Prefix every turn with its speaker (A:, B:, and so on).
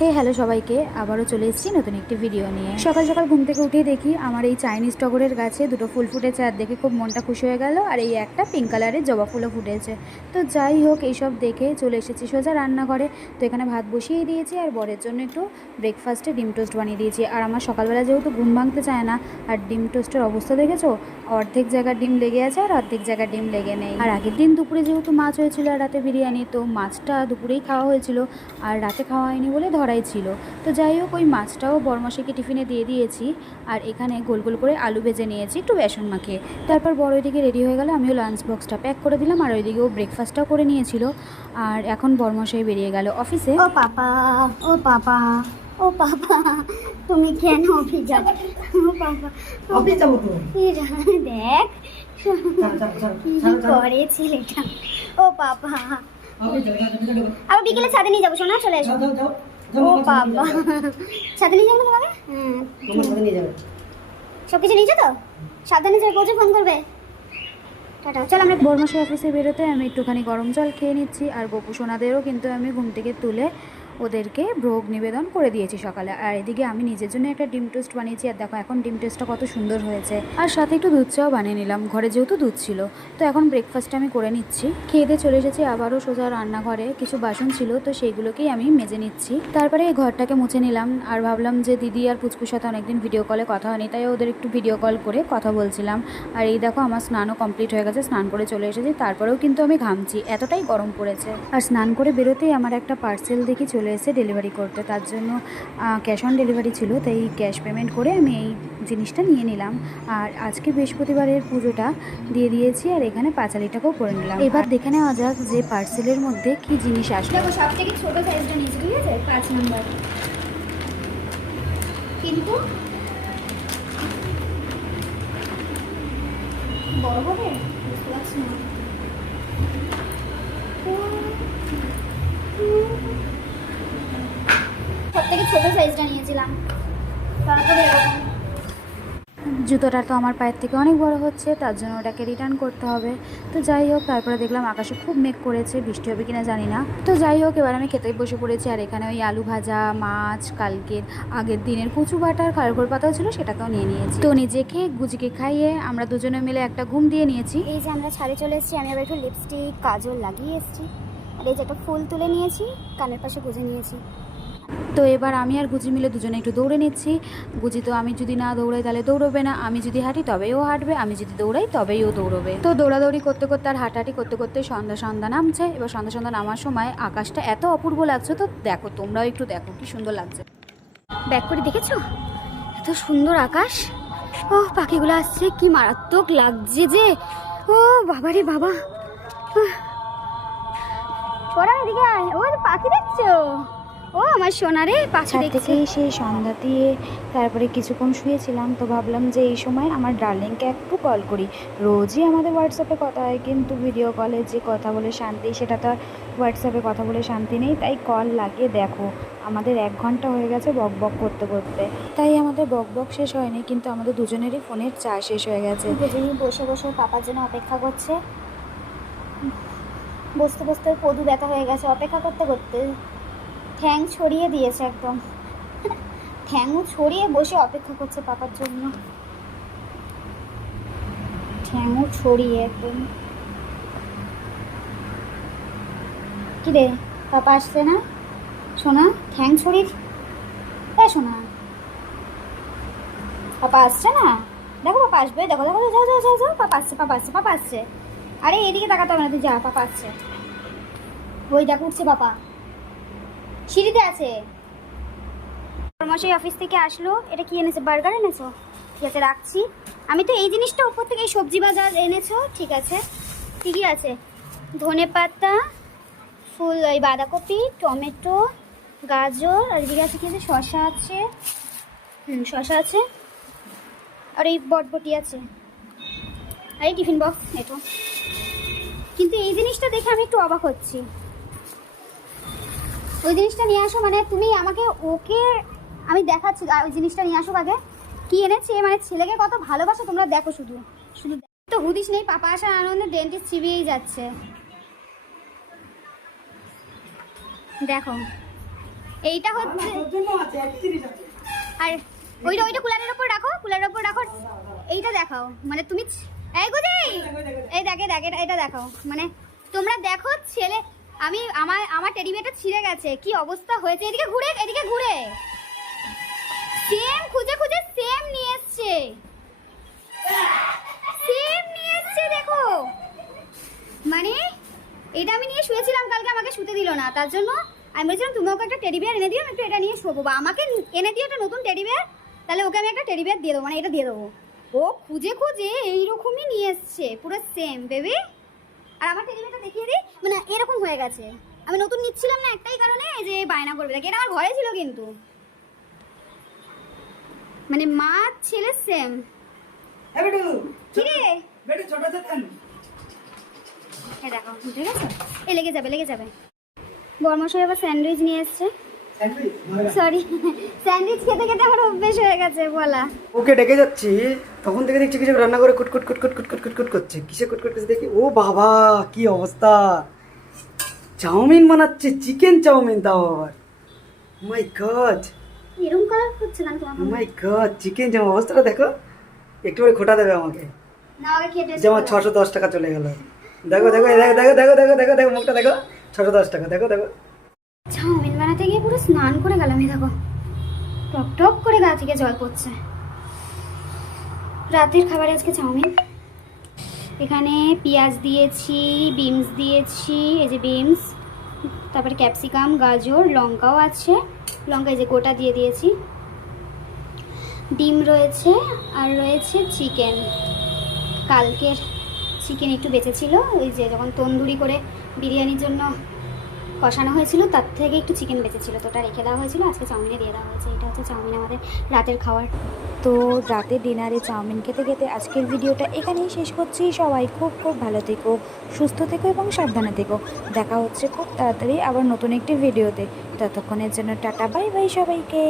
A: হে hello সবাইকে। আবারও চলে এসেছি নতুন একটি ভিডিও নিয়ে। সকাল সকাল ঘুম থেকে উঠেই দেখি আমার এই চাইনিজ টগরের গাছে দুটো ফুল ফুটেছে আর দেখে খুব মনটা খুশি হয়ে গেল আর এই একটা পিঙ্ক কালারের জবা ফুলও ফুটেছে। তো যাই হোক, এইসব দেখে চলে এসেছি সোজা রান্নাঘরে। তো এখানে ভাত বসিয়ে দিয়েছি আর বরের জন্য একটু ব্রেকফাস্টে ডিম টোস্ট বানিয়ে দিয়েছি। আর আমার সকালবেলা যেহেতু ঘুম ভাঙতে চায় না, আর ডিম টোস্টের অবস্থা দেখেছ? অর্ধেক জায়গার ডিম লেগে আছে আর অর্ধেক জায়গার ডিম লেগে নেই। আর আগের দিন দুপুরে যেহেতু মাছ হয়েছিল আর রাতে বিরিয়ানি, তো মাছটা দুপুরেই খাওয়া হয়েছিল। আর রাতে খাওয়া হয়নি বলে ধরাই ছিল। তো যাই হোক ওই মাছটাও বরমাসাকে টিফিনে দিয়ে দিয়েছি আর এখানে গোল গোল করে আলু ভেজে নিয়েছি একটু বেসন মাখিয়ে। তারপর বড় ওইদিকে রেডি হয়ে গেল আমিও লাঞ্চ বক্সটা প্যাক করে দিলাম আর ওইদিকে ও ব্রেকফাস্টটাও করে নিয়েছিল। আর এখন বরমশাই বেরিয়ে গেল অফিসে
B: ও পাপা ও পাপা ও পাপা তুমি কেন অফিস যাবে ও পাপা
C: অফিস যাব তো?
B: এই রা- দেখ। কি। করে ছেলেটা? ও
C: যাও,
B: আবার বিকেলে ছাদে নিয়ে যাব শোনা চলে এসো। ও
C: বাবা,
B: বাবা নিয়ে যাব তোমাকে?
C: সাথে নিয়ে যাবে।
B: সব কিছু নিয়েছো তো? সাবধানে যাবে পৌঁছে ফোন করবে। টাটা। চল আমরা
A: বর্মশাই অফিসে বেরোতে আমি একটুখানি গরম জল খেয়ে নিচ্ছি আর গোপু সোনাদেরও কিন্তু আমি ঘুম থেকে তুলে ওদেরকে ভোগ নিবেদন করে দিয়েছি সকালে। আর এদিকে আমি নিজের জন্য একটা ডিম টোস্ট বানিয়েছি, আর দেখো এখন ডিম টোস্টটা কত সুন্দর হয়েছে। আর সাথে একটু দুধ চাও বানিয়ে নিলাম, ঘরে যেহেতু দুধ ছিল। তো এখন ব্রেকফাস্ট আমি করে নিচ্ছি। খেয়ে চলে এসেছি আবারও সোজা রান্নাঘরে, কিছু বাসন ছিল, তো সেইগুলোকেই আমি মেজে নিচ্ছি। তারপরে এই ঘরটাকে মুছে নিলাম, আর ভাবলাম যে দিদি আর পুচকুর সাথে অনেকদিন ভিডিও কলে কথা হয়নি, তাই ওদের একটু ভিডিও কল করে কথা বলছিলাম। আর এই দেখো আমার স্নানও কমপ্লিট হয়ে গেছে, স্নান করে চলে এসেছি, তারপরেও কিন্তু আমি ঘামছি, এতটাই গরম পড়েছে। আর স্নান করে বেরোতেই আমার একটা পার্সেল দেখি চলে এসে ডেলিভারি করতে। তার জন্য ক্যাশ অন ডেলিভারি ছিল তাই ক্যাশ পেমেন্ট করে আমি এই জিনিসটা নিয়ে নিলাম। আর আজকে বৃহস্পতিবারের পুজোটা দিয়ে দিয়েছি, আর এখানে পাঁচালিটাকেও করে নিলাম। এবার দেখে নেওয়া যাক যে পার্সেলের মধ্যে কি জিনিস
B: দেখো সব থেকে ছোট সাইজটা নিয়েছি, ঠিক আছে? পাঁচ নম্বর কিন্তু বড় হবে? বুঝতে পারছি না সব থেকে ছোট সাইজটা নিয়েছিলাম। তারপরে এরকম।
A: জুতোটা তো আমার পায়ের থেকে অনেক বড় হচ্ছে তার জন্য ওটাকে রিটার্ন করতে হবে। তো যাই হোক তারপরে দেখলাম আকাশে খুব মেঘ করেছে বৃষ্টি হবে কিনা জানি না। তো যাই হোক এবার আমি খেতে বসে পড়েছি আর এখানে ওই আলু ভাজা মাছ কালকের আগের দিনের কচু বাটার খারগোর পাতাও ছিল সেটাকেও নিয়ে নিয়েছি। তো নিজেকে গুজিকে খাইয়ে আমরা দুজনে মিলে একটা ঘুম দিয়ে নিয়েছি।
B: এই যে আমরা ছাদে চলে এসেছি আমি আবার একটু লিপস্টিক কাজল লাগিয়ে এসেছি। আর এই যে একটা ফুল তুলে নিয়েছি কানের পাশে গুজে নিয়েছি।
A: তো এবার আমি আর গুজি মিলে দুজনে একটু দৌড়ে নিচ্ছি। গুজি তো আমি যদি না দৌড়াই তাহলে দৌড়বে না। আমি যদি হাঁটি তবেই ও হাঁটবে, আমি যদি দৌড়াই তবেই ও দৌড়বে। তো দৌড়াদৌড়ি করতে করতে আর হাঁটাহাঁটি করতে করতে সন্ধ্যা সন্ধ্যা নামছে। এবার সন্ধ্যা সন্ধ্যা নামার সময় আকাশটা এত অপূর্ব লাগছে তো দেখো, তোমরাও একটু দেখো কি সুন্দর লাগছে।
B: ব্যাক করে দেখেছ? এত সুন্দর আকাশ। ও পাখিগুলো আসছে, কি মারাত্মক লাগছে যে। ও বাবা রে বাবা। পাখি দেখছ? ও আমার সোনারে পাখি দেখছে।
A: সেই সন্ধ্যা দিয়ে তারপরে কিছুক্ষণ শুয়েছিলাম তো ভাবলাম যে এই সময় আমার ডার্লিংকে একটু কল করি। রোজই আমাদের হোয়াটসঅ্যাপে কথা হয় কিন্তু ভিডিও কলে যে কথা বলে শান্তি সেটা তো আর হোয়াটসঅ্যাপে কথা বলে শান্তি নেই তাই কল লাগিয়ে দেখো। আমাদের এক ঘণ্টা হয়ে গেছে বক বক করতে করতে। তাই আমাদের বক বক শেষ হয়নি কিন্তু আমাদের দুজনেরই ফোনের চার্জ শেষ হয়ে গেছে।
B: দুজনেই বসে বসে পাপার জন্য অপেক্ষা করছে বসতে বসতে পদু ব্যথা হয়ে গেছে অপেক্ষা করতে করতে। ঠ্যাং ছড়িয়ে দিয়েছে একদম। ঠ্যাংও ছড়িয়ে বসে অপেক্ষা করছে পাপার জন্য। ঠ্যাংও ছড়িয়ে একদম। কি রে, পাপা আসছে না? শোনা ঠ্যাং ছড়িয়ে এ শোনা পাপা আসছে না? দেখো পাপা আসবে, দেখো দেখো, যাও যাও যাও যাও, পাপা আসছে পাপা আসছে পাপা আসছে। আরে এদিকে তাকাতে হবে না, তুই যা, পাপা আসছে। ওই দেখো, উঠছে পাপা। সিঁড়িতে আছে। মশাই অফিস থেকে আসলো, এটা কি এনেছে? বার্গার এনেছো? ঠিক আছে, রাখছি। আমি তো এই জিনিসটা উপর থেকে সবজি বাজার এনেছো, ঠিক আছে। ঠিকই আছে। ধনে পাতা, ফুল ওই বাঁধাকপি, টমেটো, গাজর, আর এদিকে আছে কি আছে শশা আছে? হুম শশা আছে। আর এই বটবটি আছে। আর এই টিফিন বক্স এটো কিন্তু এই জিনিসটা দেখে আমি একটু অবাক হচ্ছি। ওই জিনিসটা নিয়ে আসো মানে তুমি আমাকে ওকে আমি দেখাচ্ছি ওই জিনিসটা নিয়ে আসো আগে। কি এনেছে? মানে ছেলেকে কত ভালোবাসো তোমরা দেখো শুধু। শুধু তো হুদিস নেই পাপা আসার আনন্দে ডেন্টিস্ট চিবিয়েই যাচ্ছে। দেখো। এইটা হচ্ছে আর ওইটা ওইটা কুলারের ওপর রাখো কুলারের ওপর রাখো। এইটা দেখাও। মানে তুমি এই গুজি! এই দেখে দেখে এটা দেখাও। মানে তোমরা দেখো ছেলে আমি আমার আমার টেডি বিয়ারটা ছিঁড়ে গেছে। কি অবস্থা হয়েছে? এদিকে ঘুরে এদিকে ঘুরে। সেম খুঁজে খুঁজে সেম নিয়ে এসছে। সেম নিয়ে এসছে, দেখো। মানে এটা আমি নিয়ে শুয়েছিলাম, কালকে আমাকে শুতে দিল না। তার জন্য আমি বলছিলাম, তুমি ওকে একটা টেডি বিয়ার এনে দিও, আমি একটু এটা নিয়ে শোবো। বা আমাকে এনে দিও একটা নতুন টেডি বিয়ার তাহলে ওকে আমি একটা টেডি বিয়ার দিয়ে দেবো। মানে এটা দিয়ে দেবো। ও খুঁজে খুঁজে এইরকমই নিয়ে এসছে। পুরো সেম বেবি আর আমার টেডি এটা দেখিয়ে দিই। মানে এরকম হয়ে গেছে। আমি নতুন নিচ্ছিলাম না একটাই কারণে যে বায়না করবে। এটা আমার ঘরে ছিল কিন্তু। মানে মা ছেলে সেম
C: এ বেটু
B: কি রে?
C: বেটু ছোট ছোট কেন
B: এই দেখো ঠিক আছে এ লেগে যাবে লেগে যাবে। বর্মশাই আবার স্যান্ডউইচ নিয়ে এসছে। সরি স্যান্ডউইচ খেতে খেতে আমার অভ্যেস হয়ে গেছে বলা
C: ওকে ডেকে যাচ্ছি তখন থেকে দেখছি কিছু রান্না করে কুটকুট কুটকুট কুটকুট কুটকুট করছে কিসে কুটকুট করছে দেখি ও বাবা কি অবস্থা চাউমিন বানাচ্ছে চিকেন চাউমিন তাও আবার মাই গড
B: এরকম কালার হচ্ছে না তোমার
C: মাই গড চিকেন জামা অবস্থাটা দেখো একটু করে খোটা দেবে আমাকে যেমন ছশো দশ টাকা চলে গেল দেখো দেখো দেখো দেখো দেখো দেখো দেখো মুখটা দেখো ছশো দশ টাকা দেখো দেখো
B: চাউমিন বানাতে গিয়ে পুরো স্নান করে গেলাম এই দেখো। টক টক করে গা থেকে জল পড়ছে। রাতের খাবারে আজকে চাউমিন। এখানে পেঁয়াজ দিয়েছি বিমস দিয়েছি, এই যে বিমস তারপরে ক্যাপসিকাম, গাজর, লঙ্কাও আছে। লঙ্কা এই যে গোটা দিয়ে দিয়েছি। ডিম রয়েছে আর রয়েছে চিকেন। কালকের চিকেন একটু বেঁচেছিল, ওই যে যখন তন্দুরি করে বিরিয়ানির জন্য কষানো হয়েছিল, তার থেকে একটু চিকেন বেঁচেছিল। তো ওটা রেখে দেওয়া হয়েছিল, আজকে চাউমিনে দিয়ে দেওয়া হয়েছে। এটা হচ্ছে চাউমিন আমাদের রাতের খাওয়ার।
A: তো রাতে ডিনারে চাউমিন খেতে খেতে আজকের ভিডিওটা এখানেই শেষ করছি। সবাই খুব খুব ভালো থেকো, সুস্থ থেকো এবং সাবধানে থেকো। দেখা হচ্ছে খুব তাড়াতাড়ি আবার নতুন একটি ভিডিওতে। ততক্ষণের জন্য টাটা বাই বাই সবাইকে।